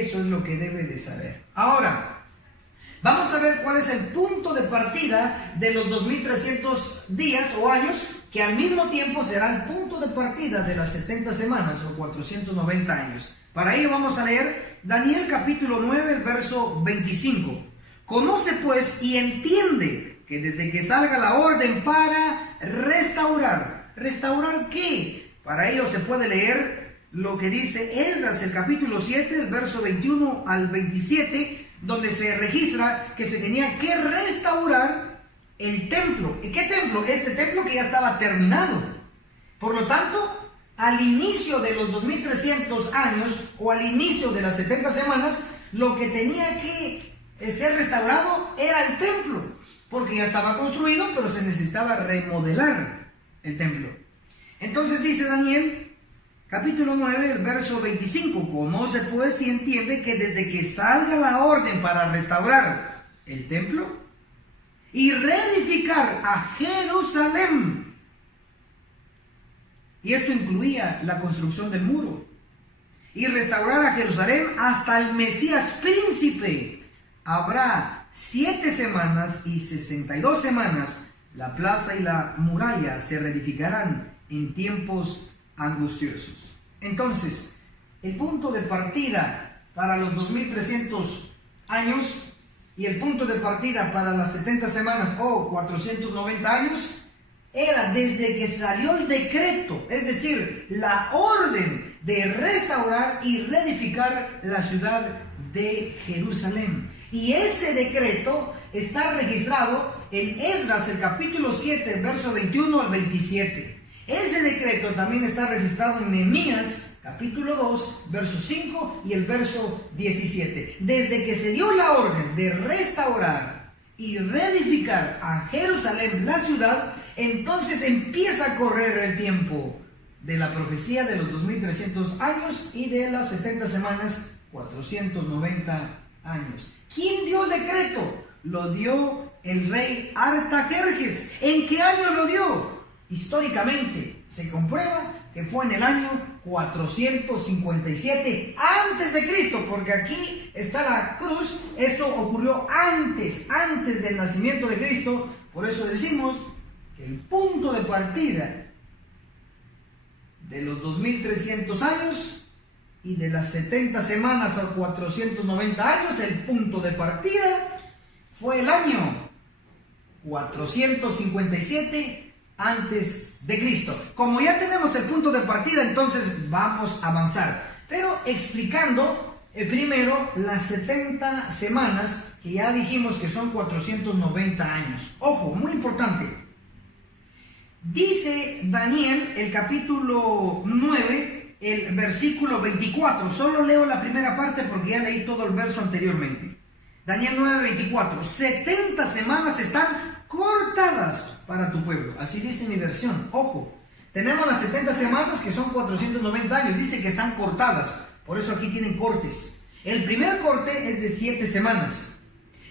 Eso es lo que debe de saber. Ahora, vamos a ver cuál es el punto de partida de los 2300 días o años, que al mismo tiempo será el punto de partida de las 70 semanas o 490 años. Para ello vamos a leer Daniel capítulo 9, el verso 25. Conoce pues y entiende que desde que salga la orden para restaurar. ¿Restaurar qué? Para ello se puede leer lo que dice Esdras, el capítulo 7, el verso 21 al 27, donde se registra que se tenía que restaurar el templo. ¿Y qué templo? Este templo que ya estaba terminado. Por lo tanto, al inicio de los 2300 años o al inicio de las 70 semanas, lo que tenía que ser restaurado era el templo, porque ya estaba construido, pero se necesitaba remodelar el templo. Entonces dice Daniel, capítulo 9, el verso 25, conoce pues y entiende que desde que salga la orden para restaurar el templo y reedificar a Jerusalén, y esto incluía la construcción del muro, y restaurar a Jerusalén hasta el Mesías príncipe, habrá 7 semanas y 62 semanas, la plaza y la muralla se reedificarán en tiempos angustiosos. Entonces, el punto de partida para los 2300 años y el punto de partida para las 70 semanas o 490 años era desde que salió el decreto, es decir, la orden de restaurar y reedificar la ciudad de Jerusalén. Y ese decreto está registrado en Esdras, el capítulo 7, verso 21 al 27. Ese decreto también está registrado en Nehemías, capítulo 2, verso 5 y el verso 17. Desde que se dio la orden de restaurar y reedificar a Jerusalén, la ciudad, entonces empieza a correr el tiempo de la profecía de los 2300 años y de las 70 semanas, 490 años. ¿Quién dio el decreto? Lo dio el rey Artajerjes. ¿En qué año lo dio? Históricamente se comprueba que fue en el año 457 antes de Cristo, porque aquí está la cruz. Esto ocurrió antes del nacimiento de Cristo. Por eso decimos que el punto de partida de los 2300 años y de las 70 semanas a 490 años, el punto de partida fue el año 457 antes de Cristo. Como ya tenemos el punto de partida, entonces vamos a avanzar, pero explicando primero las 70 semanas, que ya dijimos que son 490 años. Ojo, muy importante. Dice Daniel, el capítulo 9, el versículo 24. Solo leo la primera parte porque ya leí todo el verso anteriormente. Daniel 9, 24. 70 semanas están cortadas para tu pueblo. Así dice mi versión. Ojo, tenemos las 70 semanas que son 490 años. Dice que están cortadas. Por eso aquí tienen cortes. El primer corte es de 7 semanas.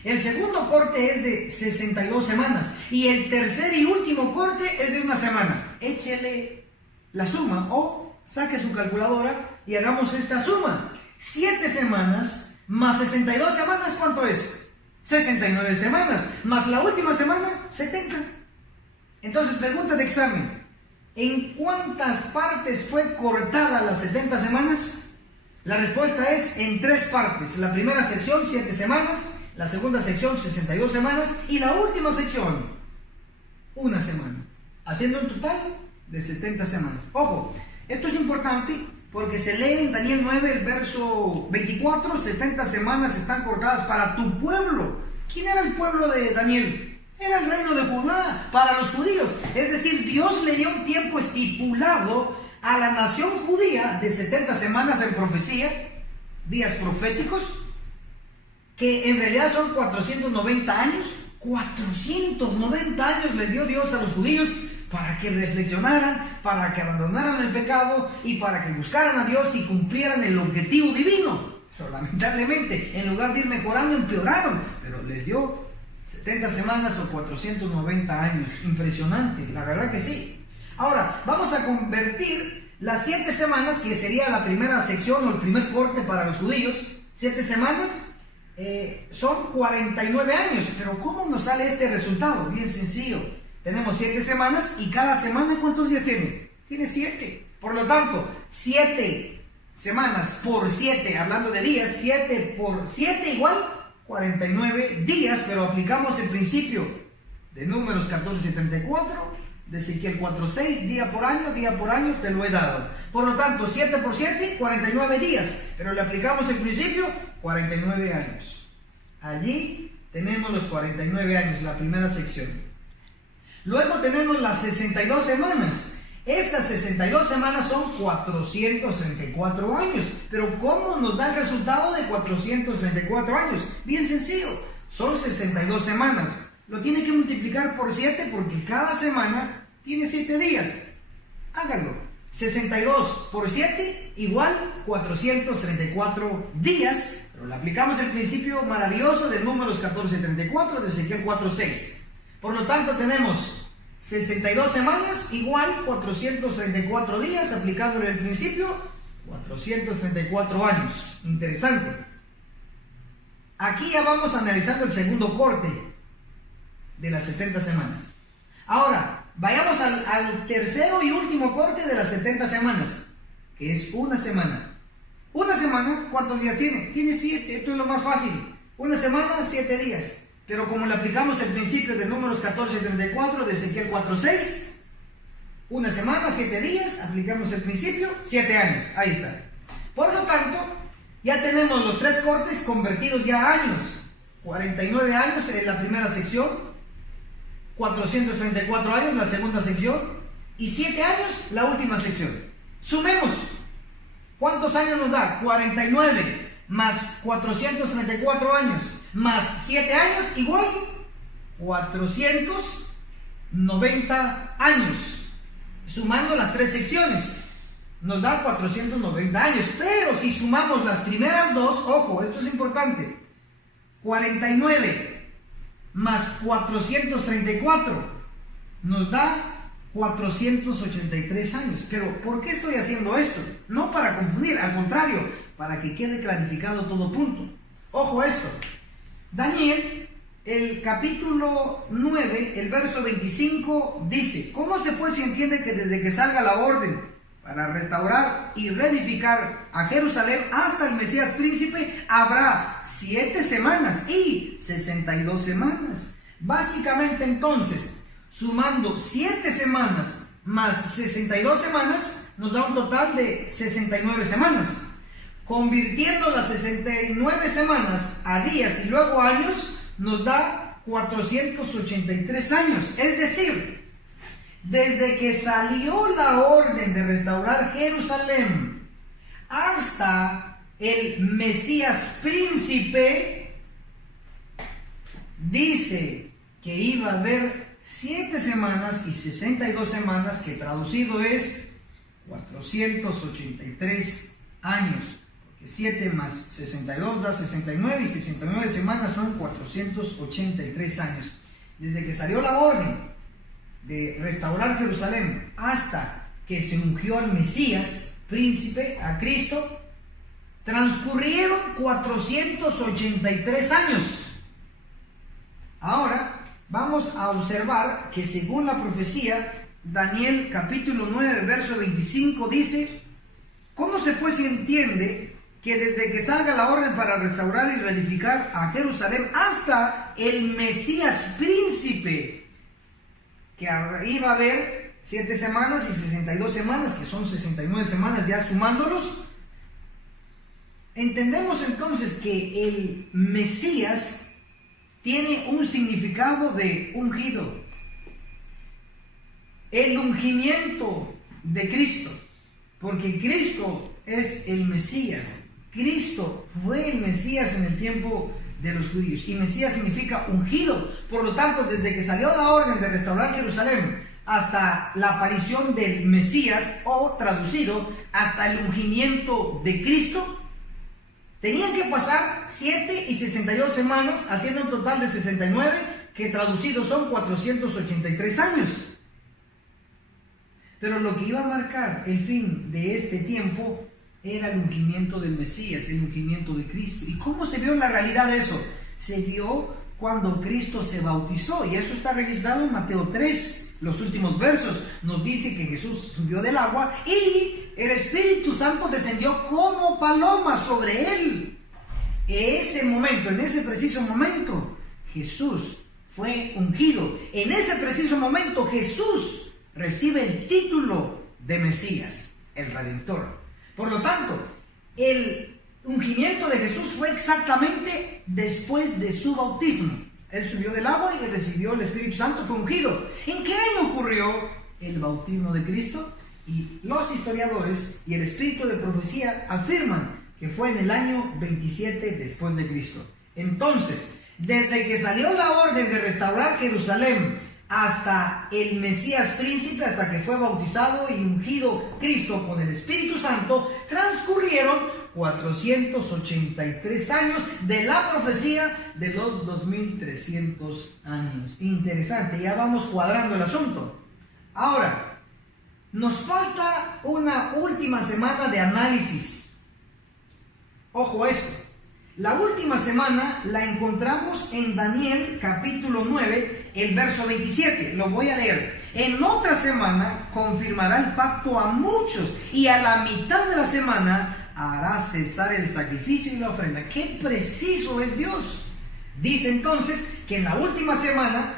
El segundo corte es de 62 semanas. Y el tercer y último corte es de 1 semana. Échele la suma o saque su calculadora y hagamos esta suma. 7 semanas más 62 semanas, ¿cuánto es? 69 semanas. Más la última semana, 70. Entonces, pregunta de examen. ¿En cuántas partes fue cortada las 70 semanas? La respuesta es en 3 partes. La primera sección, 7 semanas. La segunda sección, 62 semanas. Y la última sección, 1 semana. Haciendo un total de 70 semanas. Ojo, esto es importante porque se lee en Daniel 9, el verso 24. 70 semanas están cortadas para tu pueblo. ¿Quién era el pueblo de Daniel? Era el reino de Judá, para los judíos. Es decir, Dios le dio un tiempo estipulado a la nación judía de 70 semanas en profecía, días proféticos, que en realidad son 490 años. 490 años le dio Dios a los judíos para que reflexionaran, para que abandonaran el pecado y para que buscaran a Dios y cumplieran el objetivo divino. Pero lamentablemente, en lugar de ir mejorando, empeoraron. Pero les dio 70 semanas o 490 años. Impresionante, la verdad que sí. Ahora, vamos a convertir las 7 semanas, que sería la primera sección o el primer corte para los judíos, 7 semanas son 49 años. Pero ¿cómo nos sale este resultado? Bien sencillo. Tenemos 7 semanas y cada semana ¿cuántos días tiene? Tiene 7. Por lo tanto, 7 semanas por 7, hablando de días, 7 por 7 igual 49 días, pero aplicamos el principio de Números 14:34, de Ezequiel 4:6, día por año te lo he dado. Por lo tanto, 7 por 7, 49 días, pero le aplicamos el principio, 49 años. Allí tenemos los 49 años, la primera sección. Luego tenemos las 62 semanas. Estas 62 semanas son 434 años. Pero ¿cómo nos da el resultado de 434 años? Bien sencillo, son 62 semanas. Lo tiene que multiplicar por 7 porque cada semana tiene 7 días. Háganlo. 62 por 7 igual 434 días. Pero le aplicamos el principio maravilloso de Números 14:34 de Ezequiel 4:6. Por lo tanto tenemos 62 semanas igual 434 días, aplicándole el principio, 434 años. Interesante. Aquí ya vamos analizando el segundo corte de las 70 semanas. Ahora, vayamos al tercero y último corte de las 70 semanas, que es una semana. Una semana, ¿cuántos días tiene? Tiene 7, esto es lo más fácil. Una semana, 7 días. Pero como le aplicamos el principio de Números 14:34 de Ezequiel 4:6, una semana, 7 días, aplicamos el principio, 7 años. Ahí está. Por lo tanto, ya tenemos los 3 cortes convertidos ya a años. 49 años en la primera sección, 434 años la segunda sección y 7 años la última sección. Sumemos. ¿Cuántos años nos da? 49 más 434 años más 7 años igual 490 años. Sumando las 3 secciones nos da 490 años. Pero si sumamos las primeras 2, ojo, esto es importante, 49 más 434 nos da 483 años. Pero ¿por qué estoy haciendo esto? No para confundir, al contrario, para que quede clarificado todo punto. Ojo esto. Daniel, el capítulo 9, el verso 25 dice: ¿cómo se pues entiende que desde que salga la orden para restaurar y reedificar a Jerusalén hasta el Mesías príncipe habrá 7 semanas y 62 semanas? Básicamente entonces, sumando 7 semanas más 62 semanas, nos da un total de 69 semanas. Convirtiendo las 69 semanas a días y luego años, nos da 483 años. Es decir, desde que salió la orden de restaurar Jerusalén hasta el Mesías príncipe, dice que iba a haber 7 semanas y 62 semanas, que traducido es 483 años. 7 más 62 da 69 y 69 semanas son 483 años. Desde que salió la orden de restaurar Jerusalén hasta que se ungió al Mesías, príncipe, a Cristo, transcurrieron 483 años. Ahora vamos a observar que según la profecía, Daniel capítulo 9, verso 25 dice: ¿cómo se pues entiende que desde que salga la orden para restaurar y reedificar a Jerusalén hasta el Mesías príncipe, que iba a haber 7 semanas y 62 semanas, que son 69 semanas ya sumándolos? Entendemos entonces que el Mesías tiene un significado de ungido. El ungimiento de Cristo, porque Cristo es el Mesías. Cristo fue el Mesías en el tiempo de los judíos, y Mesías significa ungido. Por lo tanto, desde que salió la orden de restaurar Jerusalén hasta la aparición del Mesías, o traducido, hasta el ungimiento de Cristo, tenían que pasar 7 y 62 semanas, haciendo un total de 69, que traducidos son 483 años. Pero lo que iba a marcar el fin de este tiempo era el ungimiento del Mesías, el ungimiento de Cristo. ¿Y cómo se vio en la realidad eso? Se vio cuando Cristo se bautizó, y eso está registrado en Mateo 3, los últimos versos. Nos dice que Jesús subió del agua y el Espíritu Santo descendió como paloma sobre él. En ese momento, en ese preciso momento, Jesús fue ungido. En ese preciso momento, Jesús recibe el título de Mesías, el Redentor. Por lo tanto, el ungimiento de Jesús fue exactamente después de su bautismo. Él subió del agua y recibió el Espíritu Santo, fue ungido. ¿En qué año ocurrió el bautismo de Cristo? Y los historiadores y el espíritu de profecía afirman que fue en el año 27 después de Cristo. Entonces, desde que salió la orden de restaurar Jerusalén hasta el Mesías príncipe, hasta que fue bautizado y ungido Cristo con el Espíritu Santo, transcurrieron 483 años de la profecía de los 2300 años. Interesante, ya vamos cuadrando el asunto. Ahora, nos falta una última semana de análisis. Ojo a esto. La última semana la encontramos en Daniel capítulo 9, el verso 27. Lo voy a leer. En otra semana confirmará el pacto a muchos, y a la mitad de la semana hará cesar el sacrificio y la ofrenda. ¡Qué preciso es Dios! Dice entonces que en la última semana,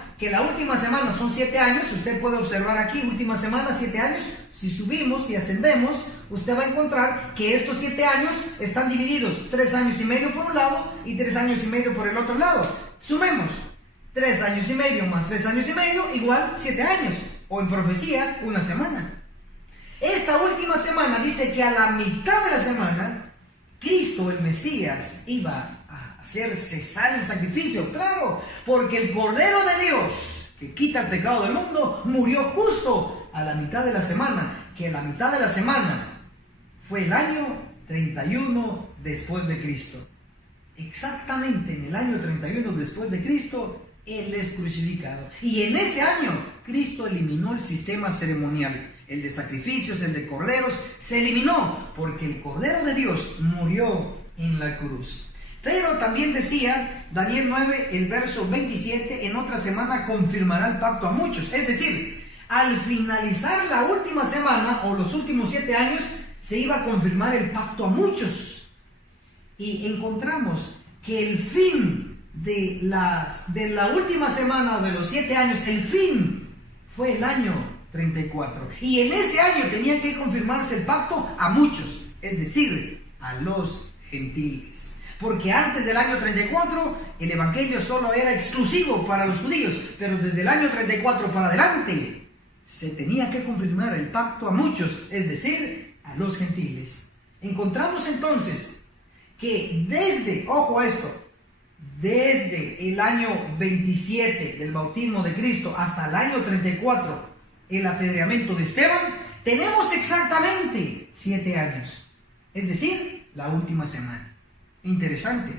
son 7 años. Usted puede observar aquí, última semana, 7 años. Si subimos y ascendemos, usted va a encontrar que estos 7 años están divididos, 3 años y medio por un lado y 3 años y medio por el otro lado. Sumemos, 3 años y medio más 3 años y medio igual 7 años, o en profecía, una semana. Esta última semana dice que a la mitad de la semana, Cristo, el Mesías, iba a hacer cesar el sacrificio. Claro, porque el Cordero de Dios, que quita el pecado del mundo, murió justo a la mitad de la semana, que la mitad de la semana fue el año 31 después de Cristo. Exactamente en el año 31 después de Cristo, Él es crucificado. Y en ese año, Cristo eliminó el sistema ceremonial, el de sacrificios, el de corderos, se eliminó, porque el Cordero de Dios murió en la cruz. Pero también decía Daniel 9, el verso 27, en otra semana confirmará el pacto a muchos. Es decir, al finalizar la última semana o los últimos 7 años, se iba a confirmar el pacto a muchos. Y encontramos que el fin de la última semana o de los 7 años, el fin fue el año 34. Y en ese año tenía que confirmarse el pacto a muchos, es decir, a los gentiles. Porque antes del año 34 el evangelio solo era exclusivo para los judíos, pero desde el año 34 para adelante se tenía que confirmar el pacto a muchos, es decir, a los gentiles. Encontramos entonces que ojo a esto, desde el año 27 del bautismo de Cristo hasta el año 34, el apedreamiento de Esteban, tenemos exactamente 7 años, es decir, la última semana. Interesante.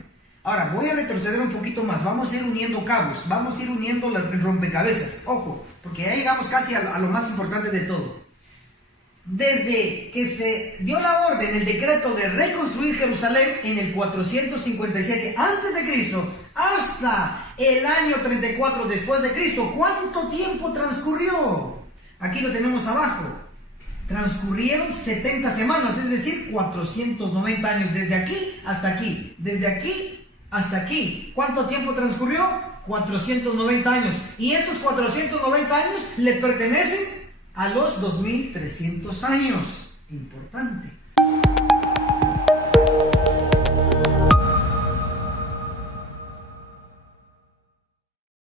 Ahora voy a retroceder un poquito más, vamos a ir uniendo cabos, vamos a ir uniendo el rompecabezas, ojo, porque ya llegamos casi a lo más importante de todo. Desde que se dio la orden, el decreto de reconstruir Jerusalén en el 457 antes de Cristo hasta el año 34 después de Cristo, ¿cuánto tiempo transcurrió? Aquí lo tenemos abajo. Transcurrieron 70 semanas, es decir, 490 años, desde aquí hasta aquí, desde aquí hasta aquí. ¿Cuánto tiempo transcurrió? 490 años. Y estos 490 años le pertenecen a los 2300 años. Importante.